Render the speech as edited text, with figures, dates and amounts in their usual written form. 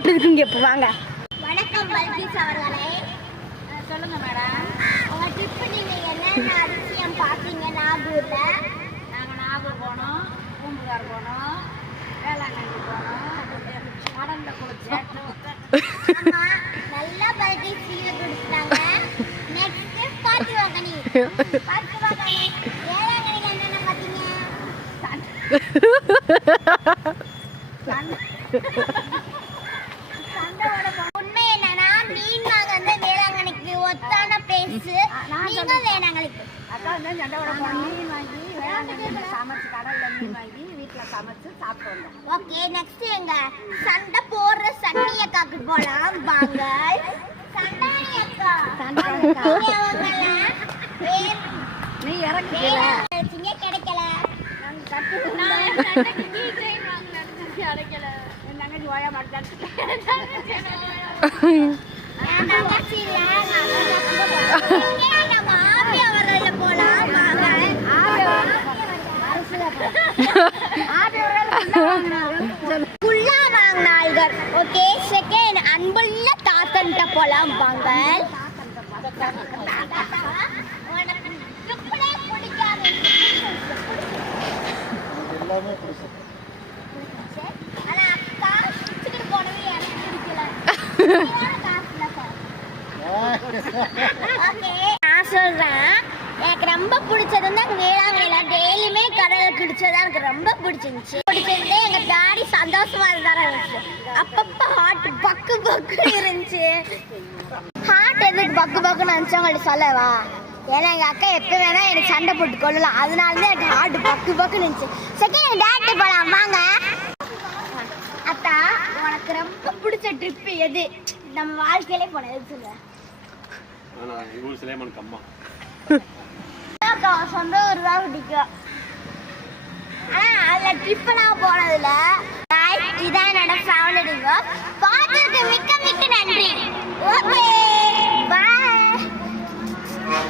எப்படி இருக்குன்னு கேட்போம் வாங்க. வணக்கம் பல்கீஸ் அவர்களே. சொல்லுங்க மேடம். உங்க ட்ரிப் நீங்க என்னென்ன அதிசயம் பார்த்தீங்க நாகூர்ல? நாங்கள் நாகூர் போனோம், பூம்புகார் போனோம், வேளாங்கண்ணி போனோம், கடல்ல குளிச்சோம். ஆமா, நல்லா பல்கீஸ் கீழே கொடுத்தாங்க. நெக்ஸ்ட் பாத்துவாங்கனி. வேளாங்கண்ணில என்னென்ன பார்த்தீங்க? உண்மை என்னன்னா மீன் வாங்க வந்து வேளாங்கண்ணிக்கு ஒத்தான பிளேஸ். நீங்க வேளாங்கண்ணிக்கு அக்கா வந்து சண்டையோட போனோம், மீன் வாங்கி வேளாங்கண்ணியில் சமைச்சு கடலில் மீன் வாங்கி வீட்டில் சமைச்சு சாப்பிட்டு வந்தோம். ஓகே, நெக்ஸ்ட் எங்க சண்டை போடுற சன்னி அக்காக்கு போலாம் வாங்க. சண்டானி அக்கா நீ இறக்குல சிங்க கிடைக்கல. கிடைக்கல. என் தங்கச்சி ஓயா மாட்டாச்சு. ஓகே, செகண்ட் அன்புள்ள தாத்தன்ட்ட போலாம் வாங்க. நான் சொல்றேன், எனக்கு ரொம்ப பிடிச்சது வந்து அங்கே வேளாங்கண்ணில டெய்லியுமே கடலை குடிச்சதா எனக்கு ரொம்ப பிடிச்சிருந்துச்சு. எங்க டாடி சந்தோஷமா இருந்தாரு. அப்பப்ப ஹார்ட் பக்கு பக்குன்னு இருந்துச்சு. ஹார்ட் எதுக்கு பக்கு பக்குன்னு இருந்துச்சு உங்கள்ட்ட சொல்லவா? ஏன்னா எங்க அக்கா எப்ப வேணா எனக்கு சண்டை போட்டு கொள்ளலாம், அதனாலதான் எனக்கு ஹார்ட் பக்கு பக்குன்னு இருந்துச்சு. செகண்ட் டாடி போலாம் வாங்க. அத்தா, உனக்கு ரொம்ப பிடிச்ச ட்ரிப் எது நம்ம வாழ்க்கையிலே போன எது சொல்ல? சொந்த ஊர் தான் பிடிக்கும். ஆனா அதுல ட்ரிப் எல்லாம் போனதுல இதான் என்னோட ஃபேமிலி. பார்த்ததுக்கு மிக்க மிக்க நன்றி. ஓகே.